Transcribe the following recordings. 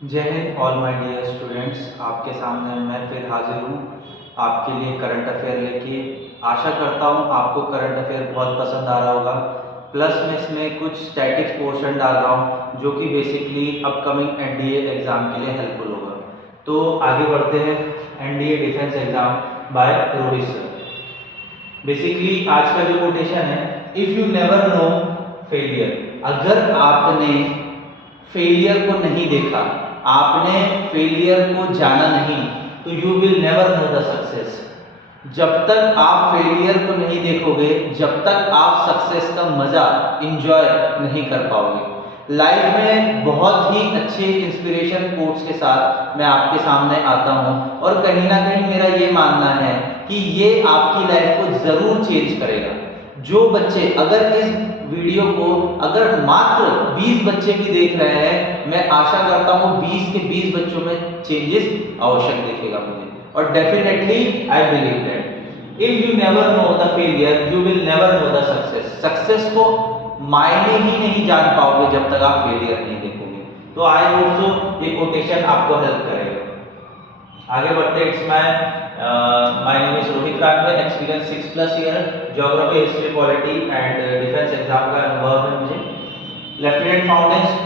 जय हिंद all my dear students. आपके सामने मैं फिर हाजिर हूँ आपके लिए करंट अफेयर लेके। आशा करता हूँ आपको करंट अफेयर बहुत पसंद आ रहा होगा। प्लस मैं इसमें कुछ स्टैटिक्स पोर्शन डाल रहा हूँ जो कि बेसिकली अपकमिंग एनडीए एग्ज़ाम के लिए हेल्पफुल होगा। तो आगे बढ़ते हैं। NDA defence exam by Rohit sir. Basically आज का जो कोटेशन है, if you never know failure, अगर आपने फेलियर को नहीं देखा, आपने फेलियर को जाना नहीं, तो you will never know the success. जब तक आप फेलियर को नहीं देखोगे, जब तक आप सक्सेस का मजा इंजॉय नहीं कर पाओगे। लाइफ में बहुत ही अच्छे इंस्पिरेशन कोट्स के साथ मैं आपके सामने आता हूं और कहीं ना कहीं मेरा ये मानना है कि ये आपकी लाइफ को जरूर चेंज करेगा। जो बच्चे अगर इस वीडियो को अगर मात्र 20 बच्चे भी देख रहे हैं, मैं आशा करता हूं 20 के 20 बच्चों में चेंजेस आवश्यक दिखेगा मुझे। और definitely I believe that if you never know the failure you will never know the success. Success को मायने ही नहीं जान पाओगे जब तक आप फेलियर नहीं देखोगे। तो आई होप सो ये कोटेशन आपको हेल्प करेगा। आगे बढ़ते हैं। It's my name is Rohit Rathwe, experience 6+ year, geography, history, polity and defence exam का अनुभव है मुझे। लेफ्टिनेंट फाउंडेशन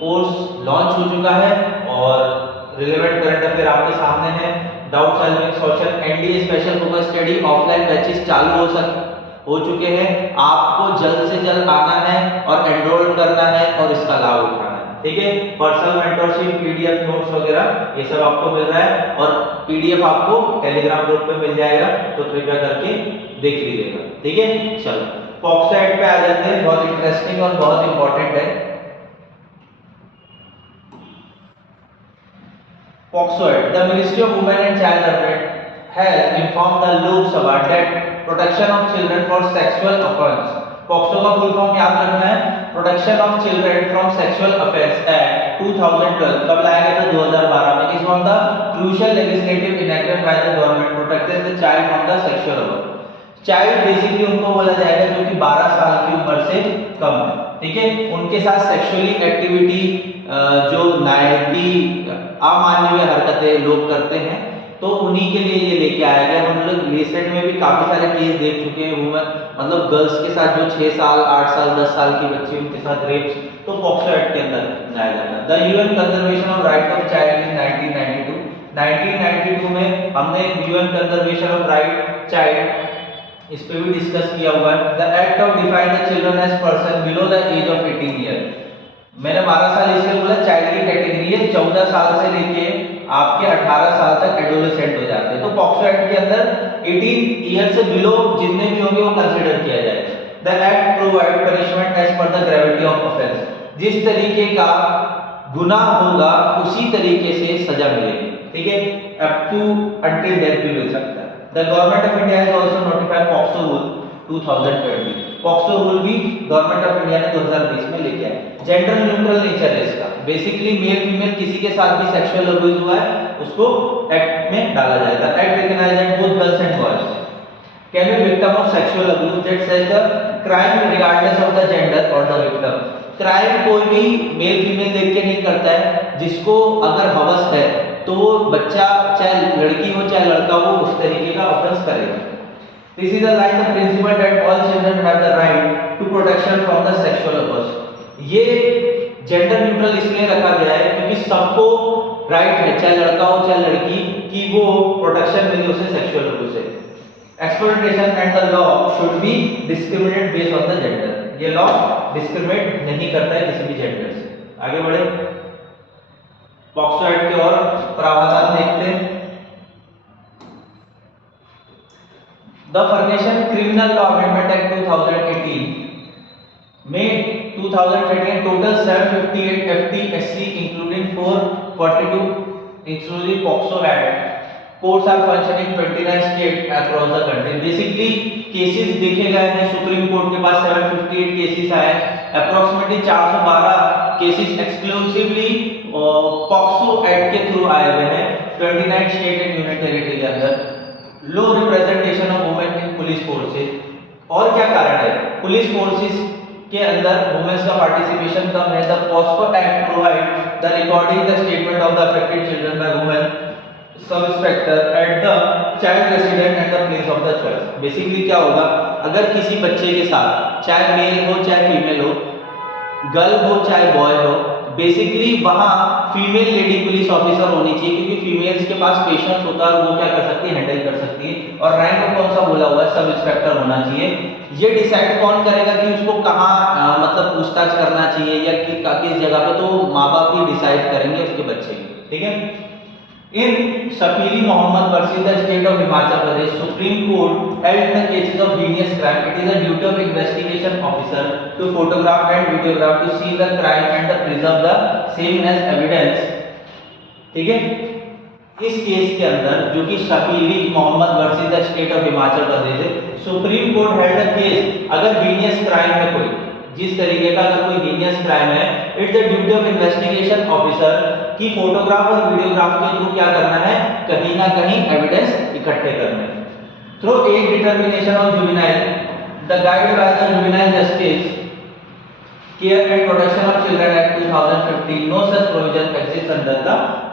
कोर्स लॉन्च हो चुका है और रिलेवेंट करंट अफेयर आपके सामने है। Doubt solving social NDA special focus study offline batches चालू हो चुके हैं। आपको जल्द से जल्द आना है और एनरोल करना है और इसका लाभ उठाना है। ठीक है, पर्सनल मेंटरशिप, पीडीएफ नोट्स वगैरह ये सब आपको मिल रहा है और पीडीएफ आपको टेलीग्राम ग्रुप पे मिल जाएगा, तो कृपया करके देख लीजिएगा। ठीक है, चलो पॉक्सो एक्ट पे आ जाते हैं। बहुत इंटरेस्टिंग और बहुत इंपॉर्टेंट है POCSO act. The ministry of women and child development has informed the Lok Sabha that protection of children for sexual offense, POCSO का फुल फॉर्म याद रखना है, protection of children from sexual offence act 2012 कब लाया गया था? 2012 में। Is one the crucial legislative enacted by the government protected the child from the sexual offence. Child basically उनको बोला जाएगा जो कि 12 साल की उम्र से कम है। ठीक है, उनके साथ सेक्सुअली एक्टिविटी जो नाइटी अमानवीय हरकतें लोग करते हैं, तो उन्हीं के लिए ये लेके आया गया। हम लोग रिसेंट में भी काफी सारे केस देख चुके हैं, वुमेन मतलब गर्ल्स के साथ जो 6 साल 8 साल 10 साल की बच्ची उनके साथ रेप्स, तो पॉक्सो एक्ट के अंदर लाया जाता है। The UN conservation of right of child in 1992 में हमने UN conservation of right child इस पे भी डिस्कस किया हुआ है। The act of define the children as person below the age of 18 year. मैंने 12 साल इसलिए बोला, चाइल्ड की कैटेगरी है 14 साल से लेके आपके 18 साल तक एडोलेसेंट हो जाते हैं। तो पॉक्सो एक्ट के अंदर 18 ईयर से बिलो जितने भी होंगे वो कंसीडर किया जाएगा। The act provide punishment as per the gravity of offence. जिस तरीके का गुनाह होगा उसी तरीके से सजा मिलेगी। ठीक है, अप टू अंटिल डेथ भी मिल सकता है। The government of India has also notified POCSO rule 2020। POCSO rule भी गवर्नमेंट ऑफ इंडिया ने 2020 में लेके आया। जेंडर न्यूट्रल नेचर है इसका, बेसिकली मेल फीमेल किसी के साथ भी सेक्सुअल अब्यूज हुआ है उसको एक्ट में डाला जाएगा। Act recognize both girls and boys can be victim of sexual abuse that says the crime regardless of the gender और द विक्टिम। क्राइम कोई भी मेल फीमेल देख के नहीं करता है, जिसको अगर हवस है तो वो बच्चा चाहे लड़की हो चाहे लड़का हो उस तरीके का ऑफेंस करेगा। This is the line the principle that all children have the right to protection from the sexual abuse। ये जेंडर न्यूट्रल इसलिए रखा गया है क्योंकि सबको राइट है, चाहे लड़का हो चाहे लड़की, कि वो प्रोटेक्शन मिले उसे सेक्सुअल अब्यूज से। Exploitation and the law should be discriminate based on the gender. ये लॉ डिस्क्रिमिनेट नहीं करता है किसी भी जेंडर से। आगे बढ़े, पॉक्सो एक्ट के और प्रावधान देखते हैं। The Furnation Criminal Law Amendment Act 2018 में 2013 total 758 FT SC including 442 including POCSO Act। Courts are functioning 29 states across the country। Basically cases देखे गए हैं, सुप्रीम कोर्ट के पास 758 केसेस आए, approximately 412 cases exclusively POCSO act के थ्रू आए हुए हैं 29 स्टेट एंड यूनियन टेरिटरी के अंदर। Low representation of women in police forces. और क्या कारण है? पुलिस फोर्सेस के अंदर वुमेन्स का पार्टिसिपेशन कम है। The POCSO act provide the recording the statement of the affected children by women sub inspector at the child resident at the place of the choice. Basically क्या होगा, अगर किसी बच्चे के साथ चाहे मेल हो चाहे फीमेल हो, गर्ल हो चाहे बॉय हो, बेसिकली वहां फीमेल लेडी पुलिस ऑफिसर होनी चाहिए, क्योंकि फीमेल्स के पास पेशेंस होता है और वो क्या कर सकती है, हैंडल कर सकती है। और रैंक में कौन सा बोला हुआ है, सब इंस्पेक्टर होना चाहिए। ये डिसाइड कौन करेगा कि उसको कहाँ मतलब पूछताछ करना चाहिए या किस जगह पे, तो माँ बाप ही डिसाइड करेंगे उसके बच्चे, ठीक है। In Shafili Mohammed versus the state of Himachal Pradesh, Supreme Court held in the cases of heinous crime, it is a duty of investigation officer to photograph and videograph to see the crime and to preserve the same as evidence, ठीक है। इस case के अंदर जो कि Shafhi Mohammad versus the state of Himachal Pradesh है, supreme court held the case, अगर heinous crime है कोई, जिस तरीके का अगर कोई हीनियस क्राइम है, it's the duty of investigation officer की फोटोग्राफ और वीडियोग्राफ के थ्रू क्या करना है, कहीं ना कहीं एविडेंस इकट्ठे करने। Through age determination of juvenile, the guide by the juvenile justice care and protection of children act 2015, no such provision exist under the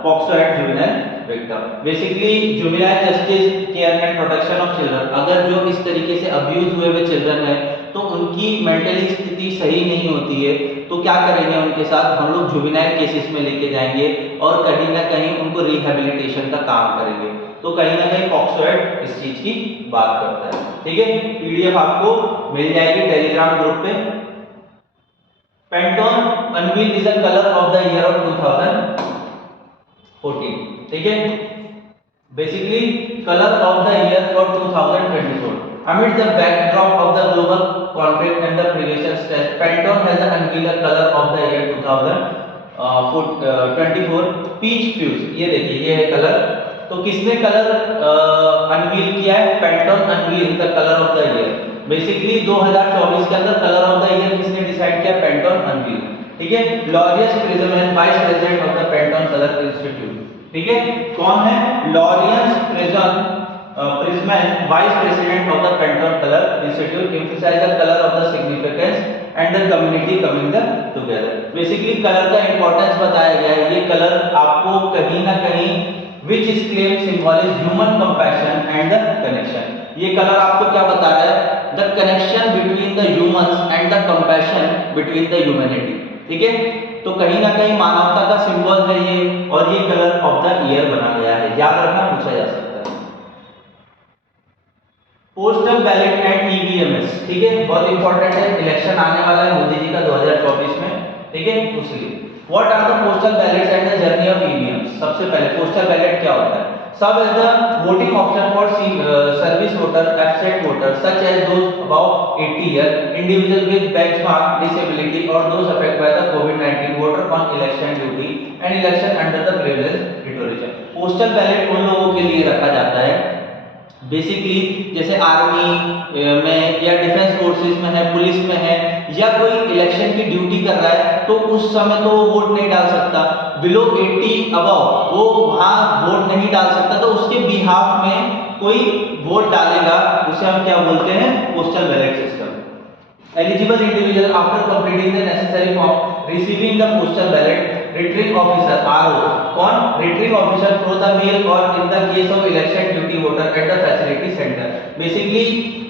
POCSO act juvenile victim. Basically juvenile justice care and protection of children, अगर जो इस तरीके से abuse हुए हुए children है तो उनकी मेंटली स्थिति सही नहीं होती है, तो क्या करेंगे उनके साथ, हम लोग जुवेनाइल केसेस में लेके जाएंगे और कहीं ना कहीं उनको रिहैबिलिटेशन का काम करेंगे। तो कहीं ना कहीं पॉक्सो एक्ट इस चीज की बात करता है, ठीक है। पीडीएफ आपको मिल जाएगी टेलीग्राम ग्रुप पे। Pantone unveil is the colour of the year of 2014, ठीक है। Basically colour of the year for 2024 amid the backdrop of the global conflict and the previous stress, Pantone has unveiled the color of the year 2024 peach fuse। ये देखिए ये है colour, तो किसने colour unveil किया है, Pantone unveil the colour of the year. Basically 2024 के अंदर कलर ऑफ द ईयर किसने डिसाइड किया, पेंटोन अनवील, ठीक है। लॉरियस प्रिज्म है vice president of the Pantone colour institute, ठीक है। कौन है, Laureus Prisman, Vice President of the Pantone Color Institute, emphasize the color of the significance and the community coming together। Basically colour का importance बताया गया है। ये कलर आपको कहीं ना कहीं which is claim symbolize human compassion and the connection। ये कलर आपको क्या बता रहा है, the connection between the humans and the compassion between the humanity, ठीक है। तो कहीं ना कहीं मानवता का सिंबल है ये, और ये कलर ऑफ द ईयर बना गया है, याद रखना, पूछा जा सकता है। पोस्टल बैलेट एंड ईवीएमएस, ठीक है, बहुत इंपॉर्टेंट है, इलेक्शन आने वाला है मोदी जी का 2024 में, ठीक है। उसलिए what are the postal ballots and the journey of EVMs. सबसे पहले पोस्टल बैलेट क्या होता है, सब as the voting option for service voter, absent voter such as those above 80 year, individual with benchmark disability और दोज अफेक्टेड बाय द कोविड-19 voter on election duty and election under the privilege reservation. Postal ballot उन लोगों के लिए रखा जाता है basically जैसे आर्मी में या डिफेंस फोर्सेस में है, पुलिस में है, या कोई इलेक्शन की ड्यूटी कर रहा है, तो उस समय तो वो वोट नहीं डाल सकता। बिलो 80 अबव वो वहां वोट नहीं डाल सकता, तो उसके बिहाफ में कोई वोट डालेगा, उसे हम क्या बोलते हैं, postal ballot system. Eligible individual after completing the necessary form receiving the postal ballot, returning officer RO, कौन, returning officer through the mail और in the case of election duty voter at the facility centre. Basically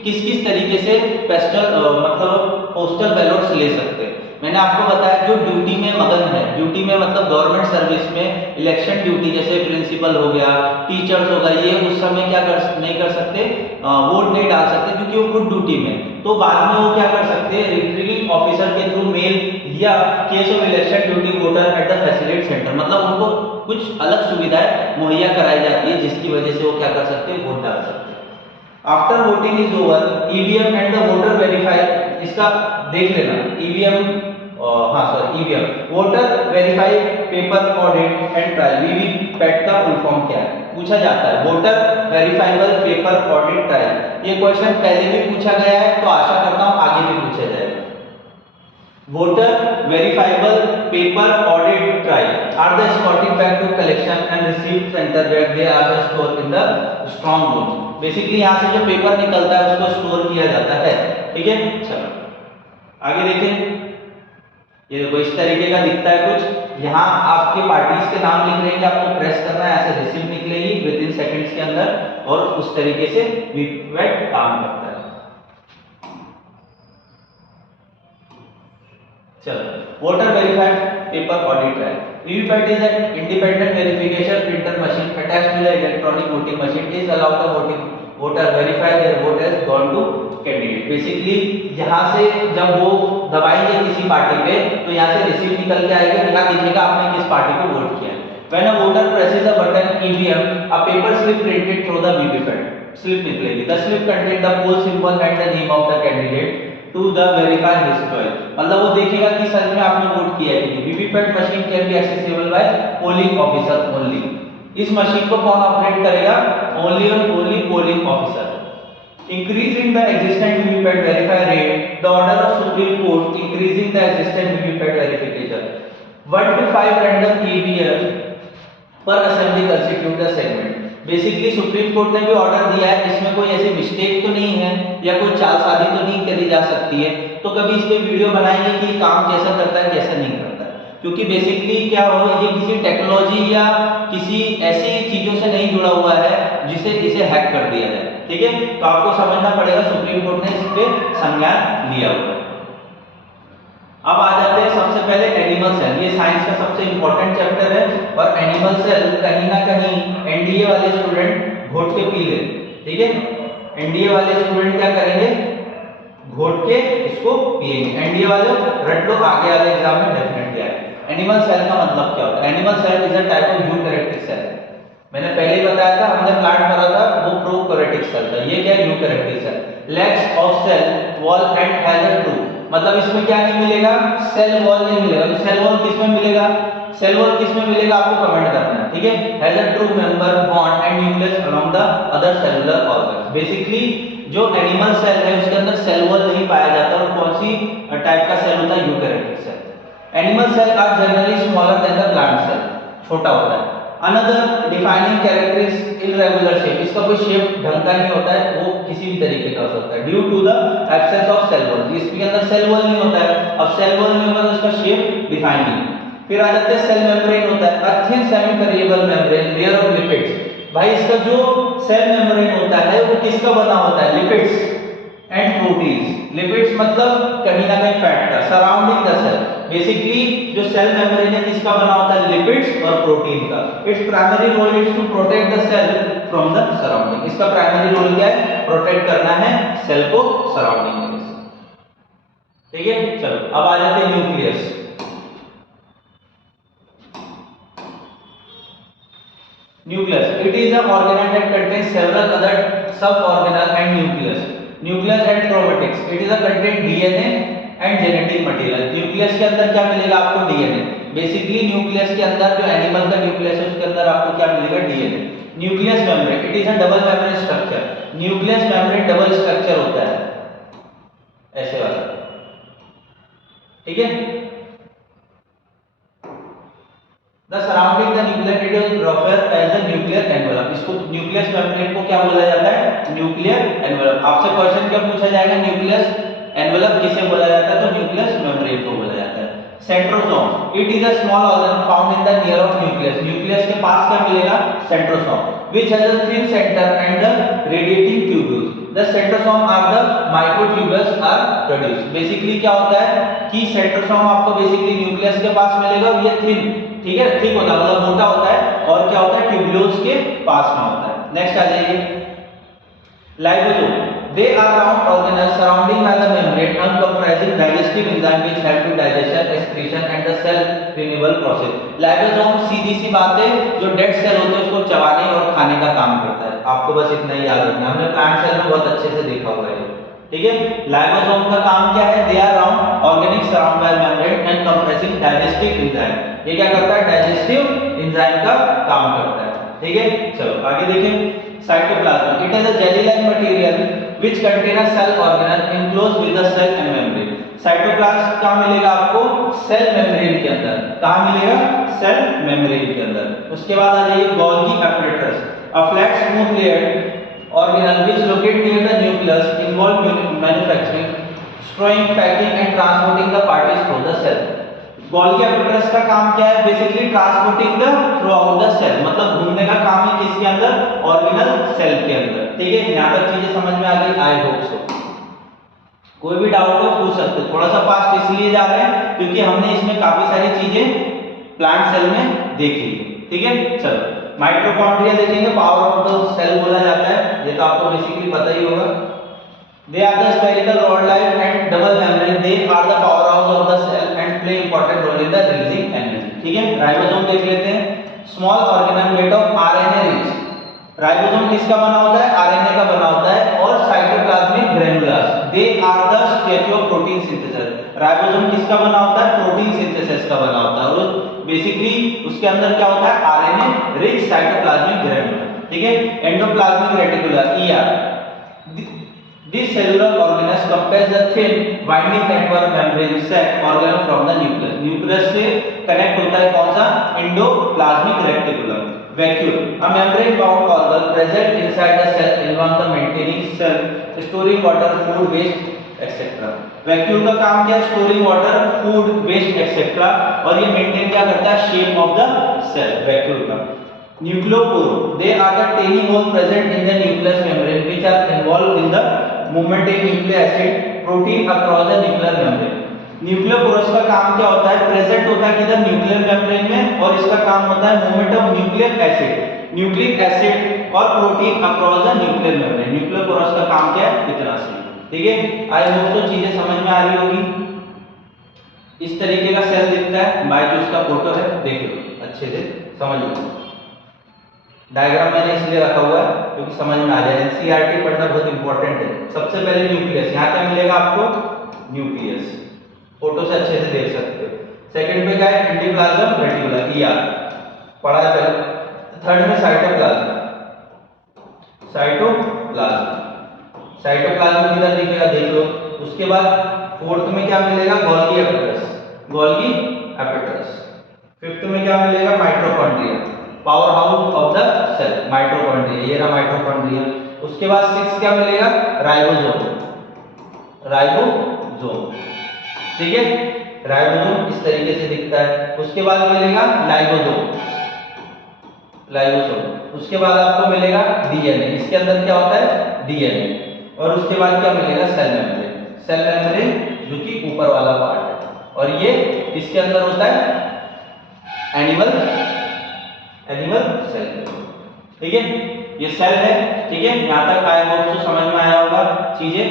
किस किस तरीके से मतलब postal ballets ले सकते हैं, मैंने आपको बताया जो ड्यूटी में मगन है, ड्यूटी में मतलब गवर्नमेंट सर्विस में इलेक्शन ड्यूटी, जैसे प्रिंसिपल हो गया, टीचर्स हो गया, ये उस समय क्या नहीं कर सकते, वोट नहीं डाल सकते क्योंकि वो खुद ड्यूटी में। तो बाद में वो क्या कर सकते हैं, रिटर्निंग ऑफिसर के थ्रू मेल या case of election duty voter at the facility centre, मतलब उनको कुछ अलग सुविधाएं मुहैया कराई जाती है जिसकी वजह से वो क्या कर सकते हैं, वोट डाल सकते हैं। After voting is over, EVM and the voter verify, इसका देख लेना, EVM EVM voter verify paper audit and trial, VVPAT का फुल फॉर्म क्या है, पूछा जाता है। Voter verifiable paper audit trial, ये क्वेश्चन पहले भी पूछा गया है, तो आशा करता हूं आगे भी पूछा जाएगा। Voter verifiable paper audit trail are the escorting back to collection and receipt center where they are stored in the strong room। Basically यहाँ से जो पेपर निकलता है उसको स्टोर किया जाता है, ठीक है। चलो आगे देखें, ये देखो इस तरीके का दिखता है कुछ। यहाँ आपके पार्टीज के नाम लिख रहे हैं, आपको प्रेस करना है, ऐसे रिसीव निकलेगी विद इन सेकंड्स के अंदर, और उस तरीके से वीवीपैट काम करता है। चलो, voter verified paper audit trail. VVPAT is an independent verification printer machine attached to the electronic voting machine is allowed the voting voter verify their vote has gone to candidate. Basically यहाँ से जब वो दबाएंगे किसी party पे तो यहाँ से रिसीव निकल के आएगा, यहाँ दिखेगा आपने किस पार्टी को वोट किया है। When a voter presses a button EVM, a paper slip printed through the VVPAT slip निकलेगी। The slip contains the poll symbol and the name of the candidate to the verify his choice। मतलब वो देखेगा कि सच में आपने vote किया है कि नहीं। VVPAT machine can be accessible by polling officer only। इस मशीन को कौन ऑपरेट करेगा? Only and only polling officer। Increasing the existing VVPAT verify rate, the order of Supreme Court increasing the existing VVPAT verification 1 to 5 random KVL पर assembly constitute the segment. Basically supreme court ने भी order दिया है, इसमें कोई ऐसी mistake तो नहीं है या कोई चालसाजी तो नहीं करी जा सकती है, तो कभी इस पे वीडियो बनाएंगे कि काम कैसा करता है कैसा नहीं करता है। क्योंकि बेसिकली क्या हो, ये किसी टेक्नोलॉजी या किसी ऐसी चीजों से नहीं जुड़ा हुआ है जिसे इसे हैक कर दिया जाए। ठीक है, तो आपको समझना पड़ेगा सुप्रीम कोर्ट ने इस पे संज्ञान लिया हुआ है। अब आ जाते हैं सबसे पहले एनिमल सेल। ये साइंस का सबसे इंपॉर्टेंट चैप्टर है, और एनिमल सेल कहीं ना कहीं एनडीए वाले स्टूडेंट घोट के पी ले। ठीक है, एनडीए वाले स्टूडेंट क्या करेंगे? घोट के इसको पिएंगे। एनडीए वाले रट लो, आगे वाले एग्जाम में डेफिनेटली आएगा। एनिमल सेल का मतलब क्या होता है? Animal cell is a type of eukaryotic cell. मैंने पहले ही बताया था, हमने प्लांट पढ़ा था, वो प्रोकैरियोटिक सेल था। ये क्या है? Eukaryotic cell. Legs of cell wall and has a truth. मतलब इसमें क्या नहीं मिलेगा? सेल वॉल नहीं मिलेगा। तो सेल वॉल किसमें मिलेगा? सेल वॉल किसमें मिलेगा आपको कमेंट करना है। ठीक है, has a true member bond and nucleus along the other cellular organs. Basically जो एनिमल सेल है उसके अंदर सेल वॉल नहीं पाया जाता, और कौन सी टाइप का सेल होता है? Eukaryotic cell. Animal cell are generally smaller than the plant cell, छोटा होता है। Another defining character is irregular shape. इसका कोई शेप ढंग का नहीं होता है, वो किसी भी तरीके का हो सकता है, due to the absence of cell wall. इसके अंदर सेल वॉल नहीं होता है। अब सेल वॉल नहीं होगा तो इसका शेप डिफाइन नहीं। फिर आ जाते हैं सेल मेम्ब्रेन होता है, a thin semi permeable membrane layer of lipids. भाई इसका जो सेल मेम्ब्रेन होता है वो किसका बना होता है? Lipids and proteins. लिपिड्स मतलब कहीं ना कहीं फैट का, सराउंडिंग द सेल। बेसिकली जो सेल मेम्ब्रेन है किसका बना होता है? लिपिड्स और प्रोटीन का। Its primary role is to protect the cell from the surrounding. इसका प्राइमरी रोल क्या है? प्रोटेक्ट करना है सेल को सराउंडिंग में से। ठीक है, चलो अब आ जाते हैं nucleus. Nucleus. It is an organelle that contains several other sub-organelle and nucleus. Nucleus and chromatics. It is a contain DNA and genetic material. Nucleus के अंदर क्या मिलेगा आपको? DNA. Basically nucleus के अंदर जो animal का nucleus है उसके अंदर आपको क्या मिलेगा? DNA. Nucleus membrane. It is a double membrane structure. Nucleus membrane double structure होता है, ऐसे वाला। ठीक है, The surrounding the nucleus it is referred as the nuclear envelope। इसको न्यूक्लियस मेम्ब्रेन को क्या बोला जाता है? Nuclear envelope. आपसे क्वेश्चन क्या पूछा जाएगा? न्यूक्लियस एनवेलप किसे बोला जाता है? तो न्यूक्लियस मेम्ब्रेन को बोला जाता है। Centrosome. It is a small organ found in the near of nucleus. Nucleus के पास क्या मिलेगा? Centrosome, which has a thin center and the radiating tubules. The centrosome are the microtubules are produced। Basically क्या होता है कि centrosome आपको basically nucleus के पास मिलेगा, और ये थिन, ठीक है, थिक होता है मतलब मोटा होता है, और क्या होता है? ट्यूब्यूल्स के पास में होता है। नेक्स्ट आ जाइए, lysosome. They are round organelles surrounding by the membrane and comprising digestive enzyme which help to digestion, excretion and the cell renewal process। Lysosome सीधी सी बात है, जो डेड सेल होते हैं उसको चबाने और खाने का काम करता है। आपको बस इतना ही याद रखना, हमने प्लांट सेल में बहुत अच्छे से देखा हुआ है। ठीक है, लाइसोसोम का काम क्या है? They are round organic surrounded by membrane and comprising digestive enzyme। ये क्या करता है? डाइजेस्टिव एंजाइम का काम करता है। ठीक है, चलो आगे देखें। Cytoplasm. It is a jelly like material which contain a cell organelle enclosed with the cell and membrane। Cytoplasm कहाँ मिलेगा आपको? सेल मेम्ब्रेन के अंदर। कहाँ मिलेगा? सेल मेम्ब्रेन के अंदर। उसके बाद आ जाइए Golgi apparatus, a flat smooth layered organelle which locate near the nucleus involved manufacturing storing, packing and transporting the particles through the cell. Golgi apparatus का काम क्या है? Basically transporting the throughout the cell, मतलब घूमने का काम है किसके अंदर? ऑर्गेनल सेल के अंदर। ठीक है, यहाँ तक चीजें समझ में आ गई? I hope so. कोई भी डाउट हो पूछ सकते हो। थोड़ा सा फास्ट इसलिए जा रहे हैं क्योंकि हमने इसमें काफी सारी चीजें प्लांट सेल में देखी। ठीक है, चलो माइटोकॉन्ड्रिया देखेंगे, पावर ऑफ द सेल बोला जाता है, ये तो आपको बेसिकली पता ही होगा। They are the spherical rod-like and double membrane. They are the powerhouse of the cell and play important role in the releasing energy. ठीक है, राइबोसोम देख लेते हैं। Small organelle made of RNA rich. Ribosome किसका बना होता है? RNA का बना होता है। और cytoplasmic granules, they are the statue of protein synthesis. Ribosome किसका बना होता है? प्रोटीन सिंथेसिस का बना होता है। और बेसिकली उसके अंदर क्या होता है? RNA rich cytoplasmic granule। ठीक है, endoplasmic reticular ER। This cellular organelle compares the thin winding network membrane sac organelle from the nucleus. Nucleus से कनेक्ट होता है कौन सा? Endoplasmic reticulum. Vacuole, a membrane bound organ present inside the cell involved the maintaining cell, storing water, food, waste, etc. Vacuole का काम क्या है? Storing water, food, waste, etc. और ये मेंटेन क्या करता है? Shape of the cell, vacuole का। Nucleopore, they are the tiny hole present in the nucleus membrane which are involved in the movement in nucleic acid protein across the nuclear membrane। न्यूक्लियोपोरस का काम क्या होता है? Present होता है किधर? Nuclear membrane में, और इसका काम होता है मूवमेंट ऑफ न्यूक्लिक एसिड और protein across the nuclear membrane. Nucleopores का काम क्या है? इतना से। ठीक है, आई होप सो चीजें समझ में आ रही होगी। इस तरीके का सेल दिखता है, बाय जो इसका फोटो है देख लो, अच्छे से समझ लो। डायग्राम मैंने इसलिए रखा हुआ है क्योंकि समझ में आ जाए। एनसीईआरटी पढ़ना बहुत इंपॉर्टेंट है। सबसे पहले न्यूक्लियस, यहाँ क्या मिलेगा आपको? न्यूक्लियस, फोटो से अच्छे से देख सकते हो। सेकंड पे क्या है? एंडोप्लाज्म रेटिकुलर ER पढ़ा है पहले। थर्ड में साइटोप्लाज्म, साइटोप्लाज्म किधर दिखेगा देख लो। उसके बाद फोर्थ में क्या मिलेगा? गोल्गी एपिटर्स। फिफ्थ में क्या मिलेगा? Mitochondria, power house of the cell, mitochondria, ये रहा माइटोकॉन्ड्रिया। उसके बाद सिक्स क्या मिलेगा? राइबोसोम। ठीक है, राइबोसोम इस तरीके से दिखता है। उसके बाद मिलेगा लाइसोसोम। उसके बाद आपको मिलेगा DNA, इसके अंदर क्या होता है? DNA। और उसके बाद क्या मिलेगा? सेल मेम्ब्रेन जो कि ऊपर वाला पार्ट है, और ये इसके अंदर होता है एनिमल सेल। ठीक है, ये सेल है। ठीक है, यहाँ तक आई होप सो समझ में आया होगा चीजें।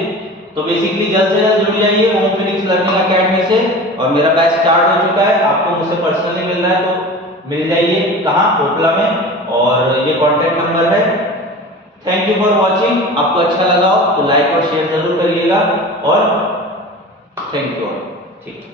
तो बेसिकली जल्द से जल्द जुड़ जाइए होम फिनिक्स लर्निंग एकेडमी से, और मेरा बैच स्टार्ट हो चुका है। आपको मुझसे पर्सनली मिलना है तो मिल जाइए, कहाँ? ओटला में, और ये कॉन्टैक्ट नंबर है। Thank you for watching. आपको अच्छा लगा हो तो लाइक और शेयर जरूर करिएगा, और थैंक यू ऑल। ठीक है।